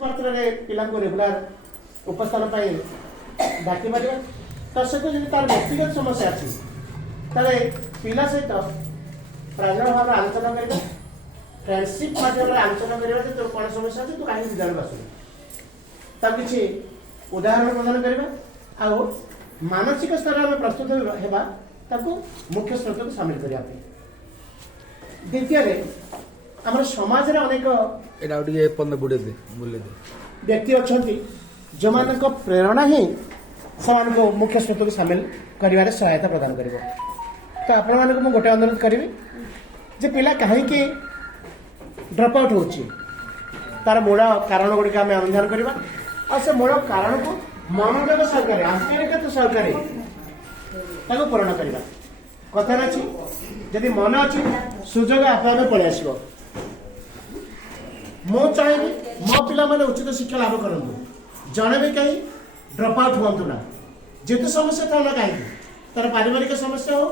ମାତ୍ରାରେ ପିଲାଙ୍କୁ ରେଗୁଲାର ଉପସ୍ଥାନ ପାଇଁ ଡାକିପାରିବା। ତା ସହିତ ଯଦି ତାର ବ୍ୟକ୍ତିଗତ ସମସ୍ୟା ଅଛି ତାହେଲେ ପିଲା ସହିତ ପ୍ରାଞ୍ଜଳ ଭାବରେ ଆଲୋଚନା କରିବା, ଫ୍ରେଣ୍ଡସିପ୍ ମାଧ୍ୟମରେ ଆଲୋଚନା କରିବା ଯେ ତୋର କ'ଣ ସମସ୍ୟା ଅଛି, ତୁ କାହିଁକି ବିଦ୍ୟାଳୟକୁ ଆସୁଛୁ, ତାକୁ କିଛି ଉଦାହରଣ ପ୍ରଦାନ କରିବା। ଆଉ ମାନସିକ ସ୍ତରରେ ଆମେ ପ୍ରସ୍ତୁତ ହେବା ତାକୁ ମୁଖ୍ୟ ସ୍ରୋତକୁ ସାମିଲ କରିବା ପାଇଁ। ଦ୍ୱିତୀୟରେ ଆମର ସମାଜରେ ଅନେକ ବ୍ୟକ୍ତି ଅଛନ୍ତି ଯେଉଁମାନଙ୍କ ପ୍ରେରଣା ହିଁ ସେମାନଙ୍କୁ ମୁଖ୍ୟ ସ୍ରୋତକୁ ସାମିଲ କରିବାରେ ସହାୟତା ପ୍ରଦାନ କରିବ। ତ ଆପଣମାନଙ୍କୁ ମୁଁ ଗୋଟେ ଅନୁରୋଧ କରିବି ଯେ ପିଲା କାହିଁକି ଡ୍ରପ୍ ଆଉଟ୍ ହେଉଛି ତାର ମୂଳ କାରଣ ଗୁଡ଼ିକ ଆମେ ଅନୁଧ୍ୟାନ କରିବା ଆଉ ସେ ମୂଳ କାରଣକୁ ମନୋଯୋଗ ସହକାରେ ଆନ୍ତରିକତା ସହକାରେ ତାକୁ ପୂରଣ କରିବା। କଥାରେ ଅଛି ଯଦି ମନ ଅଛି ସୁଯୋଗ ଆପେ ଆପେ ପଳେଇ ଆସିବ। ମୁଁ ଚାହିଁବି ମୋ ପିଲାମାନେ ଉଚିତ ଶିକ୍ଷା ଲାଭ କରନ୍ତୁ, ଜଣେ ବି କେହି ଡ୍ରପ୍ ଆଉଟ୍ ହୁଅନ୍ତୁ ନା। ଯେତେ ସମସ୍ୟା ଥାଉ ନା କାହିଁକି, ତାର ପାରିବାରିକ ସମସ୍ୟା ହଉ